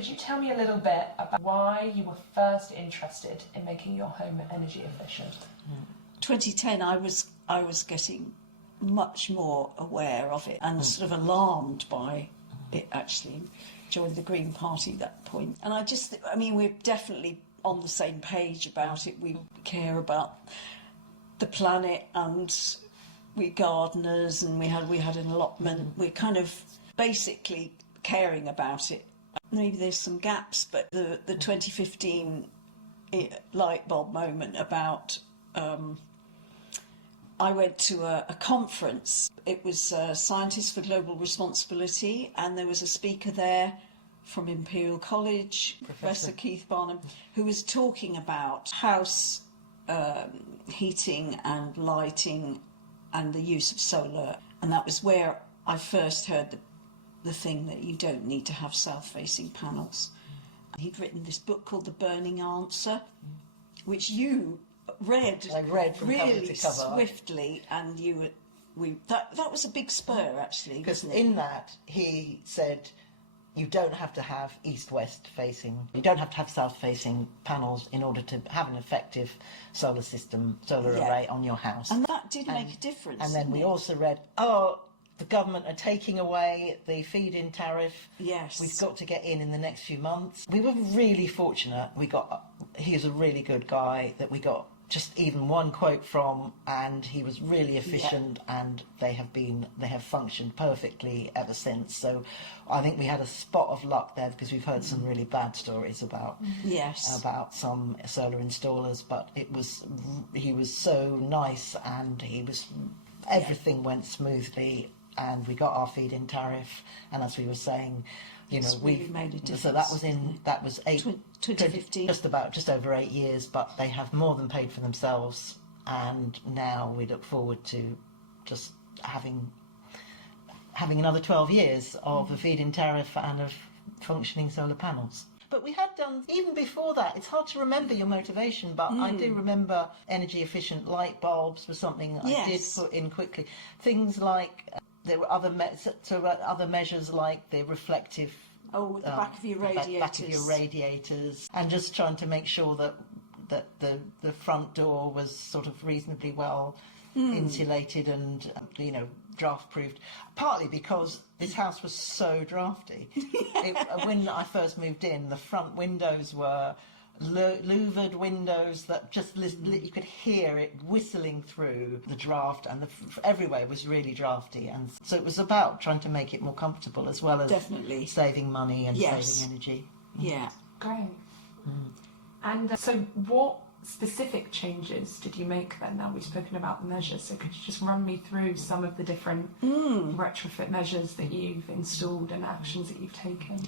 Could you tell me a little bit about why you were first interested in making your home energy efficient? 2010, I was getting much more aware of it and sort of alarmed by it, actually. Joined the Green Party at that point. And I mean, we're definitely on the same page about it. We care about the planet, and we're gardeners, and we had an allotment. We're kind of basically caring about it. Maybe there's some gaps, but the 2015 light bulb moment about... I went to a conference. It was Scientists for Global Responsibility, and there was a speaker there from Imperial College, Professor Keith Barnum, who was talking about house heating and lighting and the use of solar. And that was where I first heard the thing that you don't need to have south-facing panels. He'd written this book called The Burning Answer, which you... I read from really cover to cover. Swiftly, and that was a big spur, actually, because wasn't it? In that he said you don't have to have east-west facing, you don't have to have south-facing panels in order to have an effective solar array on your house, and that did make a difference. And then we also read, the government are taking away the feed-in tariff. Yes, we've got to get in the next few months. We were really fortunate. He was a really good guy that we got just even one quote from, and he was really efficient, and they have functioned perfectly ever since. So I think we had a spot of luck there, because we've heard some really bad stories about some solar installers, but he was so nice, and everything went smoothly, and we got our feed-in tariff, and as we were saying, we made a difference. So that was 2015, just over 8 years, but they have more than paid for themselves, and now we look forward to just having another 12 years of a feed-in tariff and of functioning solar panels. But we had done, even before that, it's hard to remember your motivation, but I do remember energy efficient light bulbs was something I did put in quickly. Things like there were other measures like the reflective the back of your radiators, and just trying to make sure that the front door was sort of reasonably well insulated and draft proofed, partly because this house was so drafty. When I first moved in, the front windows were louvered windows that just you could hear it whistling through the draft, and everywhere was really drafty, and so it was about trying to make it more comfortable as well as definitely saving money and saving energy. Great. And so what specific changes did you make then? Now we've spoken about the measures, so could you just run me through some of the different retrofit measures that you've installed and actions that you've taken?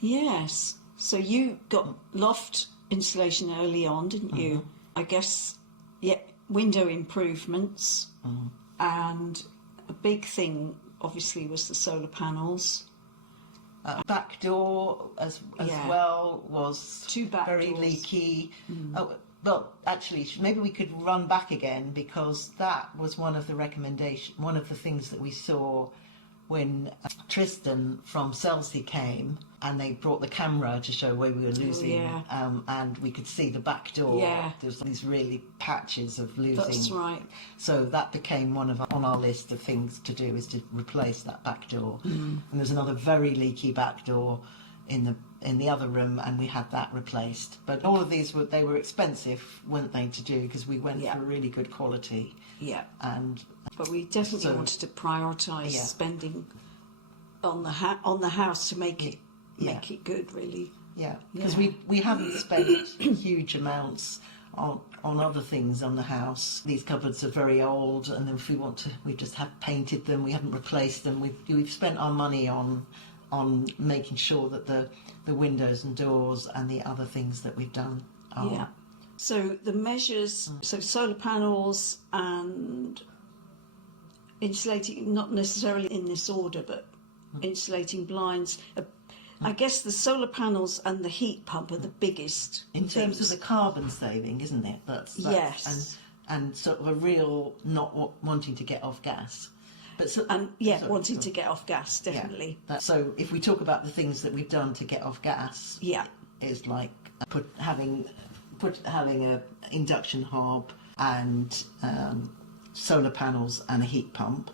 Yes, so you got loft insulation early on, didn't you? I guess, window improvements, and a big thing obviously was the solar panels. Back door as well was very leaky. Well, actually, maybe we could run back again, because that was one of the things that we saw when Tristan from Selsey came, and they brought the camera to show where we were losing, and we could see the back door. There was these really patches of losing. That's right. So that became on our list of things to do, is to replace that back door. And there's another very leaky back door in the other room, and we had that replaced. But all of these were expensive, weren't they, to do, because we went for really good quality. But we definitely wanted to prioritise spending on the house to make it good, really. Because we haven't spent huge amounts on other things on the house. These cupboards are very old, and if we just have painted them. We haven't replaced them. We've spent our money on making sure that the windows and doors and the other things that we've done are. So the measures, so solar panels and insulating, not necessarily in this order, but insulating blinds. I guess the solar panels and the heat pump are the biggest. In terms of the carbon saving, isn't it? That's yes. And sort of a real not wanting to get off gas. But so, And wanting to get off gas, definitely. So if we talk about the things that we've done to get off gas, is like having a induction hob and solar panels and a heat pump,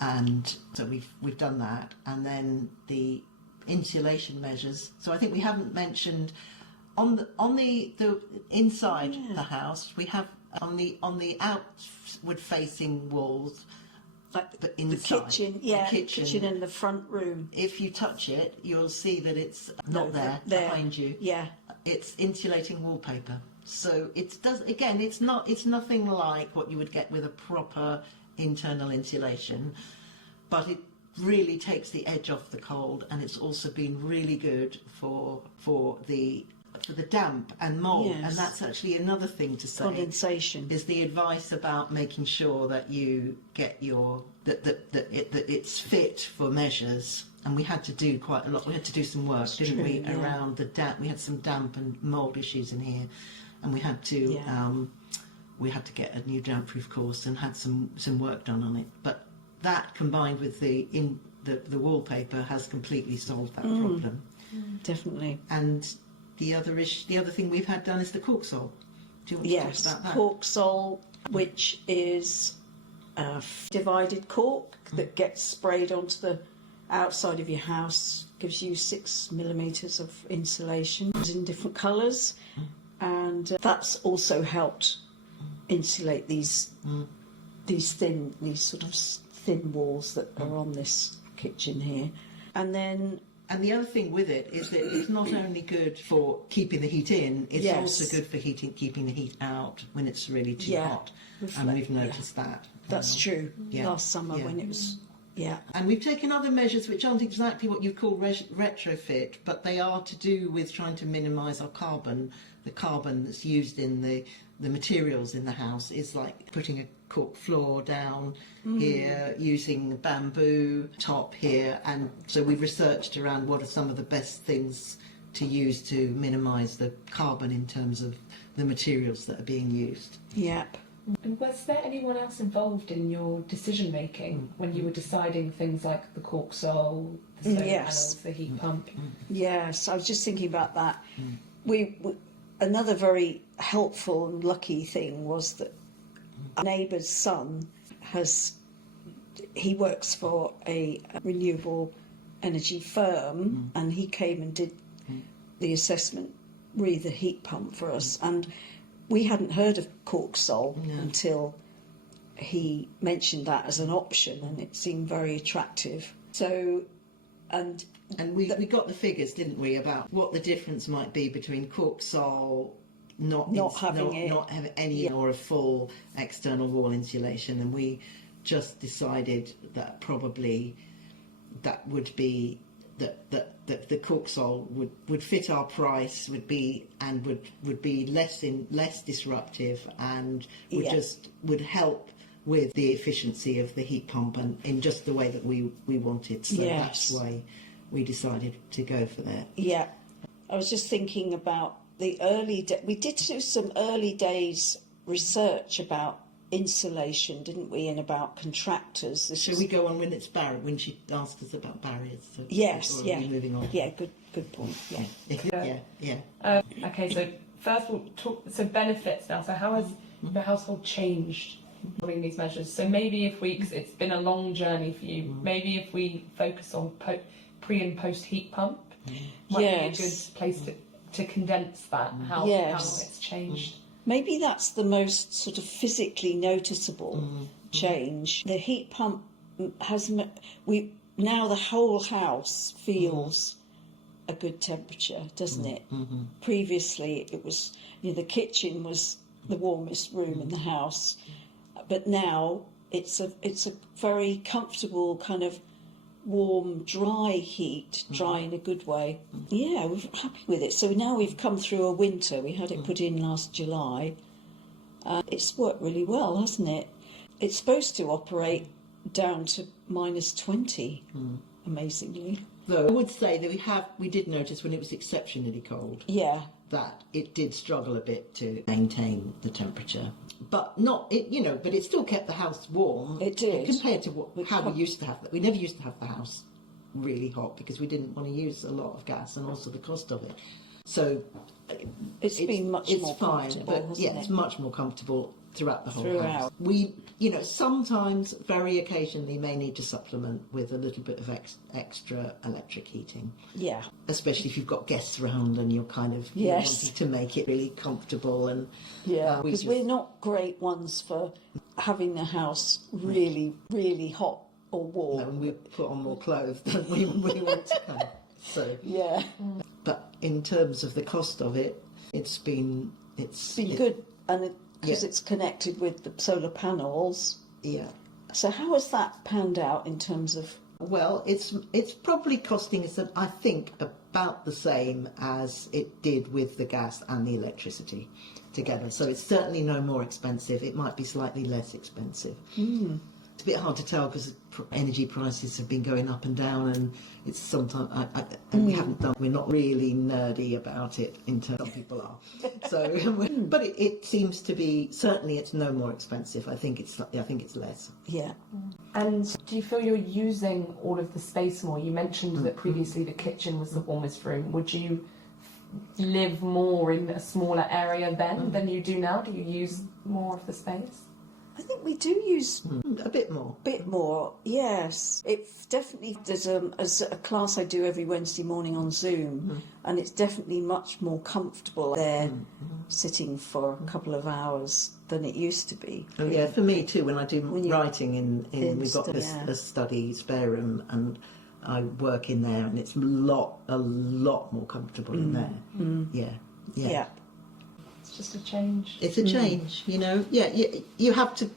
and so we've done that, and then the insulation measures. So I think we haven't mentioned on the inside the house, we have on the outward facing walls, like but inside the kitchen and the front room. If you touch it, you'll see that it's not there behind you. Yeah, it's insulating wallpaper. So it's nothing like what you would get with a proper internal insulation, but it really takes the edge off the cold, and it's also been really good for the damp and mould. And that's actually another thing to say. Condensation is the advice about making sure that you get that it's fit for measures. And we had to do quite a lot. We had to do some work, didn't we, around the damp. We had some damp and mould issues in here, and we had to get a new damp-proof course and had some work done on it. But that, combined with the wallpaper, has completely solved that problem. Definitely. And the other thing we've had done is the cork sole. Do you want to talk about that? Cork sole, which is divided cork that gets sprayed onto the outside of your house, gives you 6 millimetres of insulation in different colours, and that's also helped insulate these sort of thin walls that are on this kitchen here. And the other thing with it is that it's not only good for keeping the heat in, it's also good for keeping the heat out when it's really too hot. And we've noticed that. That's true. Last summer when it was... And we've taken other measures which aren't exactly what you call retrofit, but they are to do with trying to minimise our carbon. The carbon that's used in the materials in the house is like putting a cork floor down here, using bamboo top here, and so we've researched around what are some of the best things to use to minimise the carbon in terms of the materials that are being used. Yep. And was there anyone else involved in your decision making when you were deciding things like the cork sole, the solar panels, the heat pump? Yes, I was just thinking about that. We another very helpful and lucky thing was that our neighbour's son he works for a renewable energy firm, and he came and did the assessment, really the heat pump for us, and we hadn't heard of cork sole until he mentioned that as an option, and it seemed very attractive. So, and we got the figures, didn't we, about what the difference might be between cork sole, not having any or a full external wall insulation, and we just decided that probably that would be that the cork sole would fit our price, would be less disruptive, and would help with the efficiency of the heat pump, and in just the way that we wanted. So that's why we decided to go for that. Yeah, I was just thinking about the we did do some early days research about insulation, didn't we, and about contractors. Shall we go on when it's when she asked us about barriers? So, yes, or are we moving on? Yeah, good point. Yeah. Okay, so first we'll talk. So benefits now. So how has the household changed following these measures? So maybe because it's been a long journey for you, maybe if we focus on pre and post heat pump, might be a good place to condense that. How it's changed. Maybe that's the most sort of physically noticeable change. The heat pump now the whole house feels a good temperature, doesn't it? Previously, it was the kitchen was the warmest room in the house, but now it's a very comfortable kind of warm, dry heat, dry in a good way. Yeah, we're happy with it. So now we've come through a winter. We had it put in last July. It's worked really well, hasn't it? It's supposed to operate down to -20, amazingly. Though I would say that we did notice when it was exceptionally cold. Yeah. that it did struggle a bit to maintain the temperature. But not it, but it still kept the house warm. It did. Compared to how we used to have that. We never used to have the house really hot because we didn't want to use a lot of gas and also the cost of it. So it's been much more fine, comfortable, but hasn't yeah, it? it's much more comfortable throughout the whole house. We, sometimes, very occasionally, may need to supplement with a little bit of extra electric heating. Yeah. Especially if you've got guests around and you're kind of wanting to make it really comfortable. And because we're not great ones for having the house really, really hot or warm. No, and we put on more clothes than we want to have. So yeah. But in terms of the cost of it, it's been good, and because it's connected with the solar panels. Yeah. So how has that panned out in terms of? Well, it's probably costing us, I think, about the same as it did with the gas and the electricity together. So it's certainly no more expensive. It might be slightly less expensive. Mm. It's a bit hard to tell because energy prices have been going up and down, and it's sometimes we're not really nerdy about it in terms some people are. So, but it seems to be, certainly it's no more expensive. I think it's less. Yeah. And do you feel you're using all of the space more? You mentioned that previously the kitchen was the warmest room. Would you live more in a smaller area then than you do now? Do you use more of the space? I think we do use a bit more. Yes. It's definitely, there's a class I do every Wednesday morning on Zoom, and it's definitely much more comfortable there sitting for a couple of hours than it used to be. Oh yeah, for me too. When I do writing in we've got a study spare room, and I work in there, and it's a lot more comfortable in there. Yeah. It's just a change. It's a change, Yeah, you have to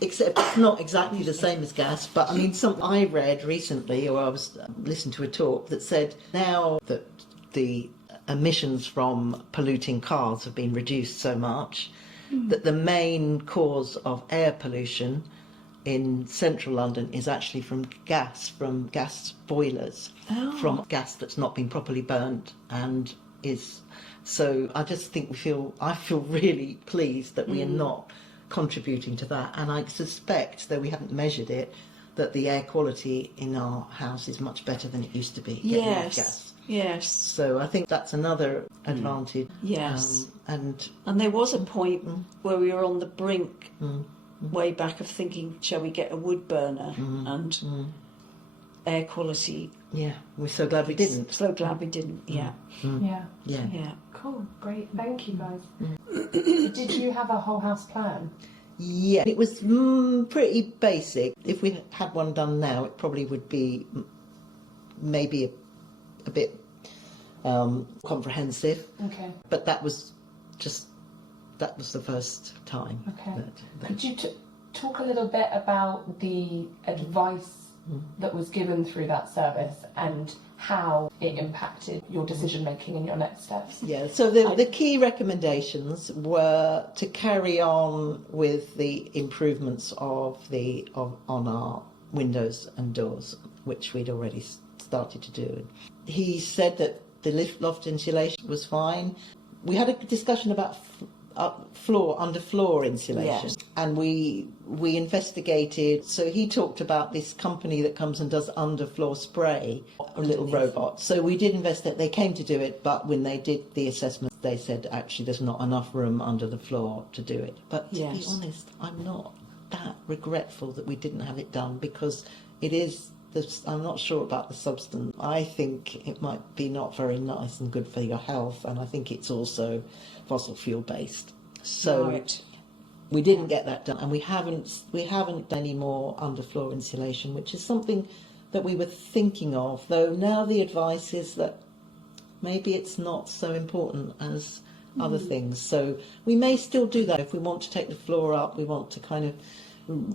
accept it's not exactly the same as gas. But I mean, something I read recently, or I was listening to a talk that said now that the emissions from polluting cars have been reduced so much that the main cause of air pollution in central London is actually from gas boilers, from gas that's not been properly burnt and is. So I just think I feel really pleased that we are not contributing to that, and I suspect, though we haven't measured it, that the air quality in our house is much better than it used to be. Yes. So I think that's another advantage. Yes. And there was a point where we were on the brink, way back, of thinking, shall we get a wood burner and air quality. Yeah, we're so glad we didn't. So glad we didn't. Yeah. Yeah. Cool. Great. Thank you, guys. Did you have a whole house plan? Yeah, it was pretty basic. If we had one done now, it probably would be maybe a bit comprehensive. Okay. But that was the first time. Okay. Could you talk a little bit about the advice that was given through that service and how it impacted your decision making and your next steps? Yeah, so the key recommendations were to carry on with the improvements on our windows and doors, which we'd already started to do. He said that the loft insulation was fine. We had a discussion about underfloor insulation, and we investigated. So he talked about this company that comes and does underfloor spray, a little robot. So we did investigate. They came to do it, but when they did the assessment, they said actually there's not enough room under the floor to do it. But to be honest, I'm not that regretful that we didn't have it done, because it is. I'm not sure about the substance. I think it might be not very nice and good for your health, and I think it's also fossil fuel based. So we didn't get that done, and we haven't done any more underfloor insulation, which is something that we were thinking of. Though now the advice is that maybe it's not so important as other things. So we may still do that if we want to take the floor up. We want to kind of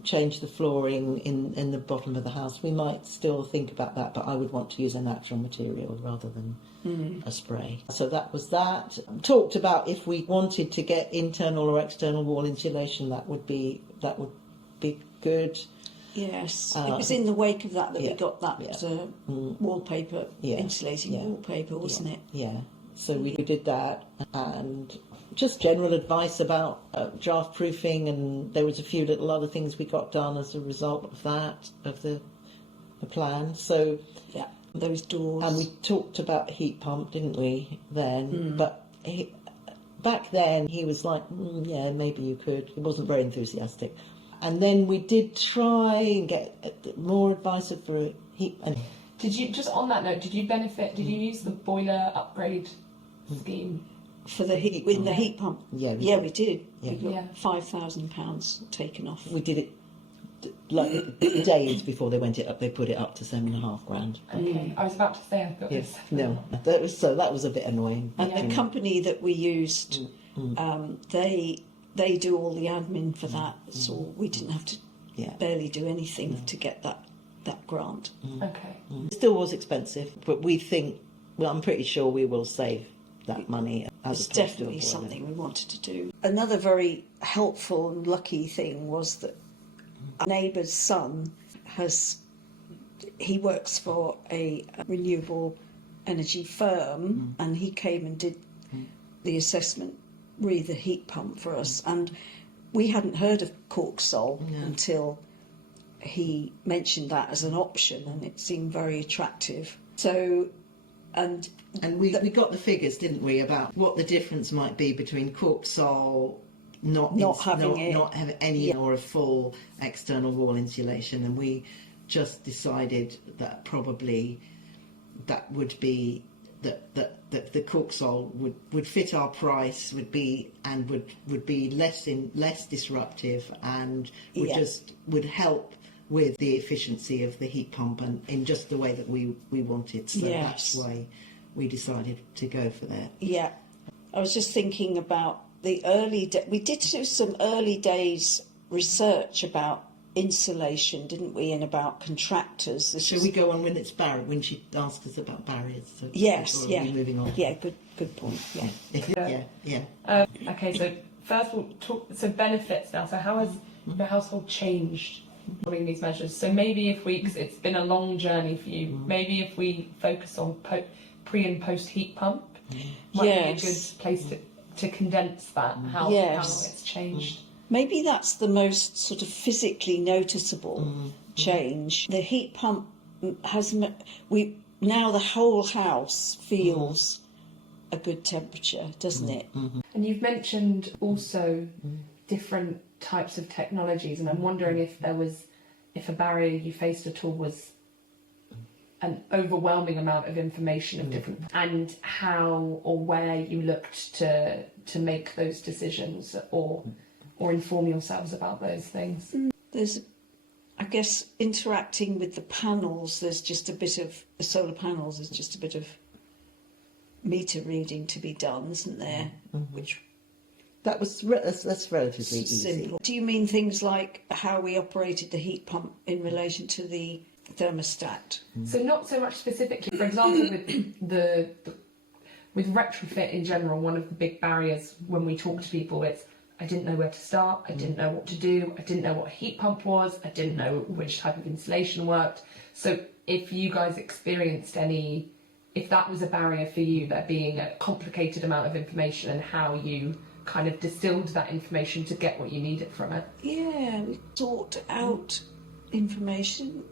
change the flooring in the bottom of the house. We might still think about that, but I would want to use a natural material rather than a spray. So that was that. Talked about if we wanted to get internal or external wall insulation, that would be good. Yes, it was in the wake of that we got that wallpaper, insulating wallpaper, wasn't it? Yeah. So we did that, and just general advice about draft proofing, and there was a few little other things we got done as a result of that, of the plan. So Yeah, those doors. and we talked about heat pump, didn't we, then? But back then he was like, yeah, maybe you could. He wasn't very enthusiastic. And then we did try and get more advice for a heat. And Did you, just on that note, did you benefit, did you use the boiler upgrade scheme? For the heat, in the heat pump? Yeah, we did. Yeah. We got Yeah. £5,000 taken off. we did it like days before they went it up. They put it up to £7,500. Okay, I was about to say I thought it Yes, was... no, that was a bit annoying. And Yeah. the company that we used, they do all the admin for that, so we didn't have to Yeah. barely do anything to get that grant. Okay. It still was expensive, but we think, well, I'm pretty sure we will save that money. It's definitely something we wanted to do. Another very helpful and lucky thing was that our neighbour's son he works for a renewable energy firm, and he came and did the assessment, re the heat pump for us, and we hadn't heard of cork sole until he mentioned that as an option, and it seemed very attractive. So, and we got the figures, didn't we, about what the difference might be between cork sole, not having any or a full external wall insulation, and we just decided that probably that would be that the cork sole would fit our price, would be less disruptive, and would help with the efficiency of the heat pump, and in just the way that we wanted. So that's why we decided to go for that. Yeah, I was just thinking about the we did do some early days research about insulation, didn't we, and about contractors. Shall we go on when it's barrier, when she asked us about barriers? So Yes, or are yeah. we moving on? Yeah, good point. Yeah. Yeah. Okay, so first we'll talk, so benefits now. So how has the household changed following these measures? So maybe if we, because it's been a long journey for you, maybe if we focus on pre and post heat pump, might be a good place to condense that, how it's changed. Maybe that's the most sort of physically noticeable change. The heat pump now the whole house feels a good temperature, doesn't it? And you've mentioned also different types of technologies, and I'm wondering if a barrier you faced at all was an overwhelming amount of information of different, and how or where you looked to make those decisions or inform yourselves about those things. There's, I guess, interacting with the panels, there's just a bit of the solar panels, there's just a bit of meter reading to be done, isn't there? Which That's relatively simple. easy. Do you mean things like how we operated the heat pump in relation to the thermostat? So not so much specifically. For example, with retrofit in general, one of the big barriers when we talk to people is, I didn't know where to start, I didn't know what to do, I didn't know what a heat pump was, I didn't know which type of insulation worked. So if you guys experienced if that was a barrier for you, there being a complicated amount of information and how you kind of distilled that information to get what you needed from it. Yeah, we sought out information.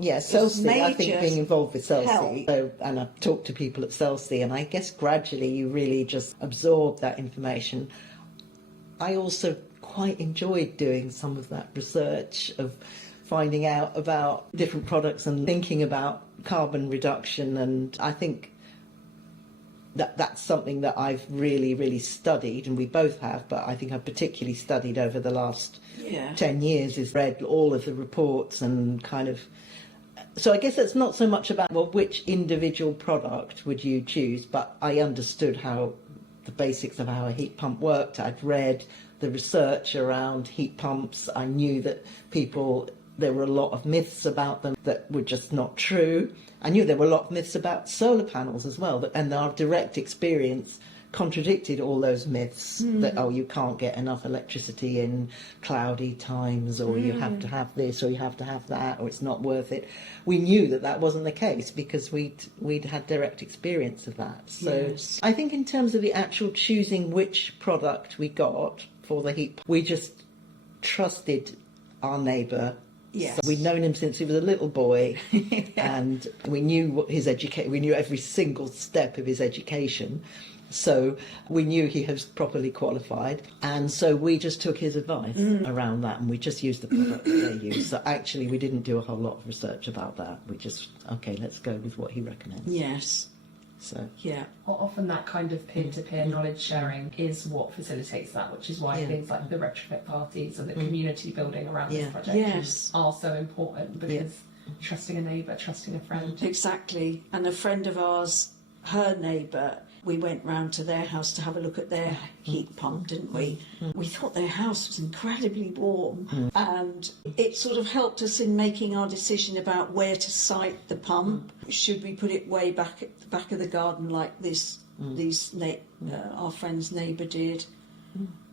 Yeah, Celsey, I think major being involved with Celsey, help. so, and I've talked to people at Celsey, and I guess gradually you really just absorb that information. I also quite enjoyed doing some of that research of finding out about different products and thinking about carbon reduction, and I think that's something that I've really, really studied, and we both have, but I think I've particularly studied over the last 10 years, is read all of the reports and kind of... So I guess it's not so much about, well, which individual product would you choose, but I understood how the basics of how a heat pump worked. I'd read the research around heat pumps. I knew that there were a lot of myths about them that were just not true. I knew there were a lot of myths about solar panels as well, and our direct experience contradicted all those myths that, oh, you can't get enough electricity in cloudy times, or you have to have this, or you have to have that, or it's not worth it. We knew that that wasn't the case because we'd had direct experience of that. So Yes. I think in terms of the actual choosing which product we got for the heat, we just trusted our neighbour. Yes. So we'd known him since he was a little boy, and we knew what his education. We knew every single step of his education, so we knew he was properly qualified. And so we just took his advice around that, and we just used the product that they used. So actually, we didn't do a whole lot of research about that. We just let's go with what he recommends. Yes. So Yeah. Often that kind of peer-to-peer knowledge sharing is what facilitates that, which is why things like the retrofit parties and the community building around this project Yes. are so important, because trusting a neighbour, trusting a friend. Exactly. And a friend of ours, her neighbour, we went round to their house to have a look at their heat pump, didn't we? We thought their house was incredibly warm, and it sort of helped us in making our decision about where to site the pump. Should we put it way back at the back of the garden like this? Our friend's neighbour did.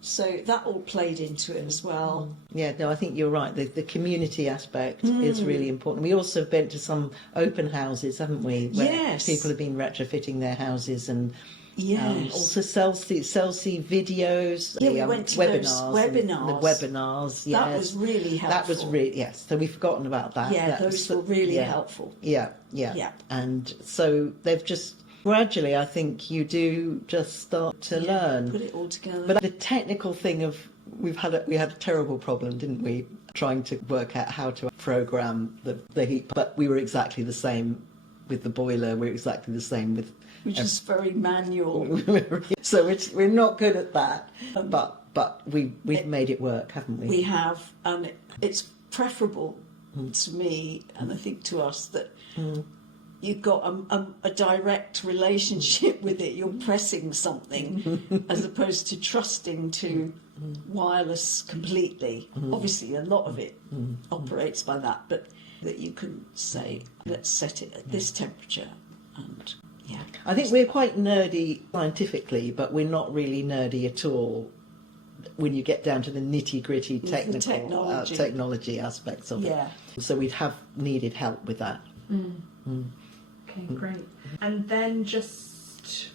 So that all played into it as well. yeah, no, I think you're right. The community aspect is really important. We also went to some open houses, haven't we? Where Yes. people have been retrofitting their houses, and Yes. also Chelsea videos. Yeah, we the, went to webinars. those and webinars. The webinars, yes. That was really helpful. That was really, yes. So we've forgotten about that. Yeah, those were really yeah. helpful. Yeah. Yeah. And so they've just gradually, I think you do just start to learn. Put it all together. But the technical thing of we had a terrible problem, didn't we? Trying to work out how to program the heat. But we were exactly the same with the boiler. We're exactly the same with. Which is very manual. So we're not good at that. But we've made it work, haven't we? We have, and it's preferable to me, and I think to us, that you've got a direct relationship with it. You're pressing something as opposed to trusting to wireless completely. Obviously, a lot of it operates by that, but that you can say, let's set it at this temperature, and I think we're quite nerdy scientifically, but we're not really nerdy at all when you get down to the nitty-gritty technical technology aspects of it. So we'd have needed help with that. Okay, great. And then just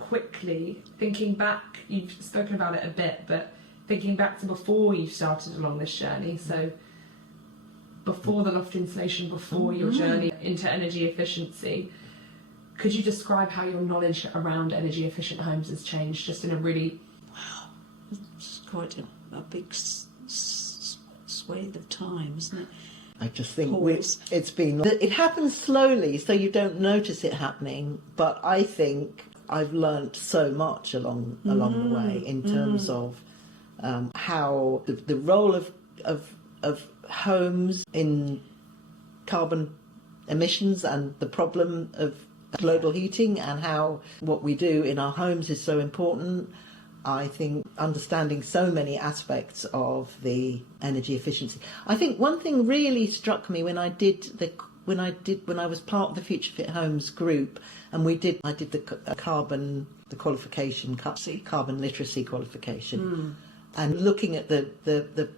quickly, thinking back, you've spoken about it a bit, but thinking back to before you started along this journey, so before the loft installation, before your journey into energy efficiency, could you describe how your knowledge around energy efficient homes has changed, just in a really... Wow, it's quite a big swathe of time, isn't it? I just think it happens slowly, so you don't notice it happening. But I think I've learnt so much along the way in terms of how the role of homes in carbon emissions and the problem of global heating, and how what we do in our homes is so important. I think understanding so many aspects of the energy efficiency. I think one thing really struck me when I was part of the Future Fit Homes group, and I did the carbon literacy qualification, and looking at the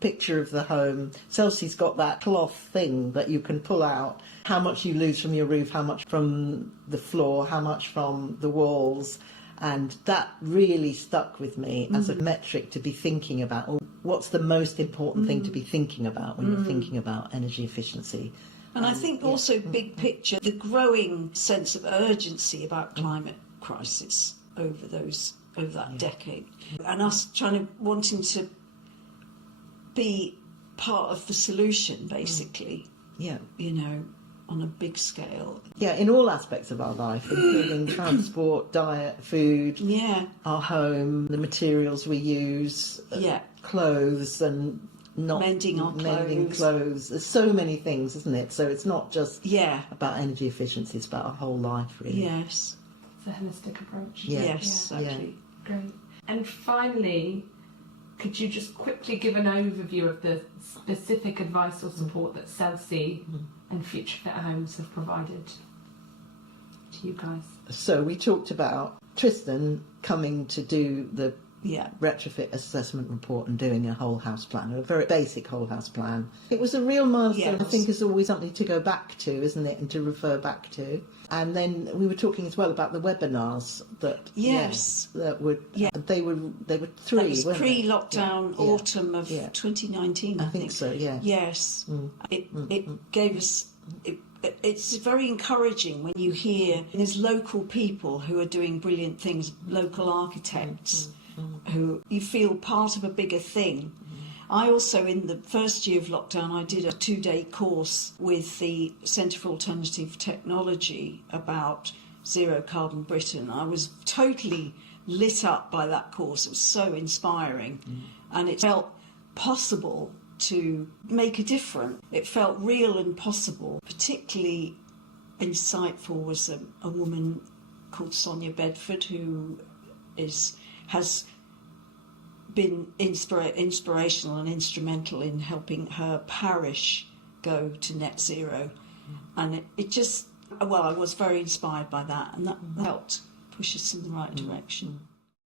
picture of the home. Chelsea's got that cloth thing that you can pull out, how much you lose from your roof, how much from the floor, how much from the walls. And that really stuck with me as a metric to be thinking about. What's the most important thing to be thinking about when you're thinking about energy efficiency? And I think also big picture, the growing sense of urgency about climate crisis over that decade, and us wanting to be part of the solution, basically. Yeah. You know, on a big scale. Yeah, in all aspects of our life, including transport, diet, food, our home, the materials we use, clothes, and not mending our clothes. There's so many things, isn't it? So it's not just about energy efficiency, it's about our whole life, really. Yes. It's a holistic approach. Yes, exactly. Great. And finally, could you just quickly give an overview of the specific advice or support that Shelagh and Future Fit Homes have provided to you guys? So we talked about Tristan coming to do the Yeah. retrofit assessment report and doing a whole house plan, a very basic whole house plan. It was a real milestone. Yes. I think is always something to go back to, isn't it, and to refer back to. And then we were talking as well about the webinars that Yes. that would Yeah. they were three. That was weren't they? pre-lockdown, Yeah. autumn of Yeah. 2019, I think. so. Yeah. Yes. It gave us... It's very encouraging when you hear there's local people who are doing brilliant things, local architects, who you feel part of a bigger thing. I also, in the first year of lockdown, I did a 2-day course with the Centre for Alternative Technology about Zero Carbon Britain. I was totally lit up by that course. It was so inspiring, and it felt possible to make a difference. It felt real and possible. Particularly insightful was a woman called Sonia Bedford, who has been inspirational and instrumental in helping her parish go to net zero. And it just, well, I was very inspired by that, and that helped push us in the right direction.